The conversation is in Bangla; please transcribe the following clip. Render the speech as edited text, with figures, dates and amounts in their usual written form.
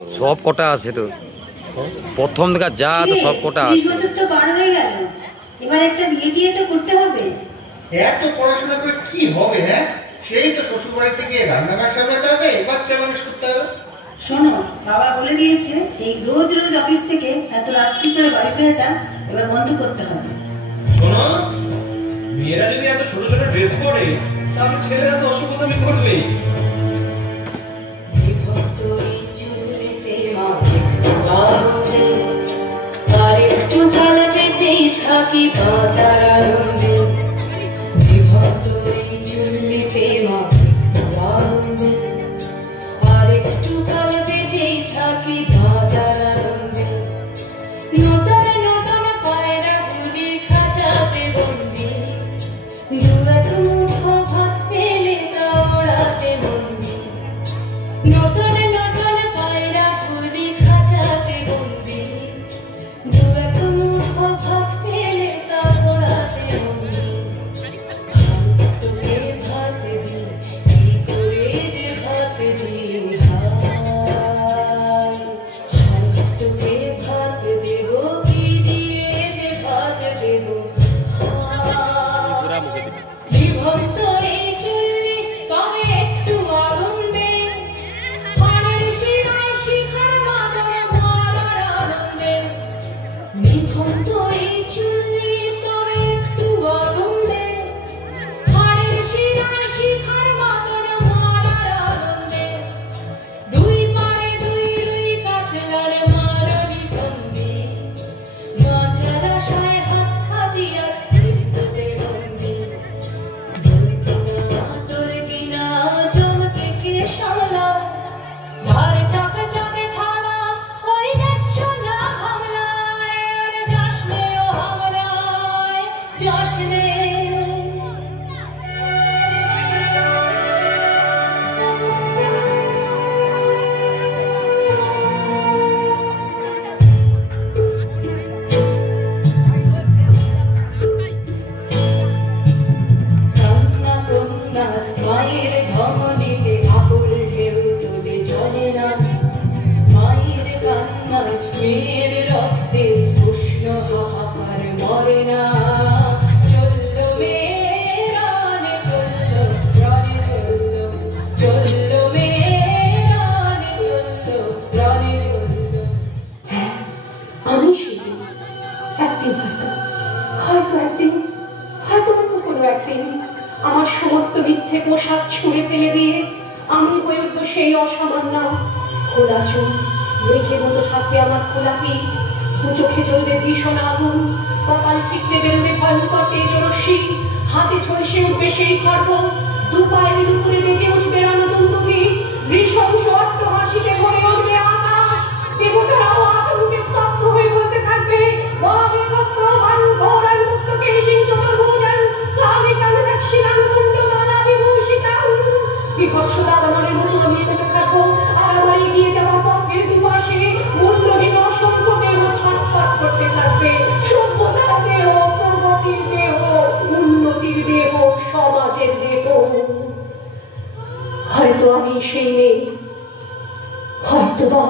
সব কটা আছে তো প্রথম থেকে যা আছে সব কটা আছে। 20 বছর তো পার হয়ে গেল, এবার একটা বিয়ে টিয়ে তো করতে হবে। এত পড়াশোনা করে কি হবে? হ্যাঁ, সেই তো শ্বশুর বাড়ি থেকে রান্নাঘর সামলাতে হবে, বাচ্চা মানুষ করতে হবে। শোনো, বাবা বলে দিয়েছে এই রোজ রোজ অফিস থেকে এত রাত্রি করে বাড়ি ফেরাটা এবার বন্ধ করতে হবে। শোনো, মেয়েরা যদি এত ছোট ছোট ড্রেস পরে তাহলে ছেলেরা তো অসুবিধা করবেই। থাকি বাজার আনন্দে বিভক্ত এই চুল্লি প্রেমা আনন্দে আর একটু কাল বেঁচেই থাকি বাজার আনন্দে নটার নটার পায়রা গুলি খাঁচাতে বন্দি দু এক মুঠো ভাত পেলে তা ওড়াতে বন্দি নটার নটার পায়রা গুলি খাঁচাতে বন্দি দু এক মুঠো ভাত পেলে তা ওড়াতে বন্দি তোকে ভাত দিই কি করে যে ভাত দিই হায় তোকে ভাত দেব কি দিয়ে যে ভাত দেব বিভক্ত এই চুল্লি তবে একটু আগুন দে হাড়ের শিরায় শিখার মাদন মারার আনন্দে বিভক্ত এই চুল্লি তবে একটু আগুন দে হাড়ের শিরায় শিখার মাদন মারার আনন্দে দুই পারে দুই রুই কাতলার মারবি বন্দি মাঝার আশায় হাত হাজিয়ার বিদ্যুতে বন্দি তোর কিনা চমকে কে সামলা ধারে চাকে চাকে ঠাড়া ওই দেখছো না হামলায় আরে যাসনে ও হামলায় যাসনে কান্না কন্যার মায়ের ধমনীতে আকুল ঢেউ তুলে চলে না মায়ের কান্নায় মেয়ের রক্তে উষ্ণ হাহাকার মরে না চলল মেয়ে রানে চলল রানে চলল চলল মেয়ে রানে চলল রানে চলল হ্যাঁ আমি শিখি একদিন হয়তো অন্য কোনো একদিন আমার সমস্ত মিথ্যে পোশাক ছুঁড়ে ফেলে দিয়ে আমি হয়ে উঠবো সেই অসামান্য খোলা চোখ মেঘের মতো থাকবে আমার খোলা পিঠ দু চোখে জ্বলবে ভীষণ আগুন কপাল ঠিকতে বেরোবে ভয়ঙ্কর তেজরশ্মি হাতে ঝলসে উঠবে সেই খড়গ দু পায়ের উপরে বেজে উঠবে রণদুন্দুভি নৃশংস অট্টহাসিতে ভরে উঠবে আকাশ দেবতারাও আতঙ্কে স্তব্ধ হয়ে বলতে থাকবে মহাবিভক্ত ভয়ঙ্কর মুক্ত কেশিং চতুর্ভুজাং কালিকাং দক্ষিণাং মুন্ডমালা বিভূষিতাং বিকট দাবানলের মতো আমি এগোতে থাকবো আর আমার এগিয়ে যাওয়ার পথের দুপাশে মুন্ডহীন অসংখ্য দেহ ছটফট করতে থাকবে সভ্যতার দেহ প্রগতির দেহ উন্নতির দেহ সমাজের দেহ হয়তো আমি সেই মেয়ে হয়তোবা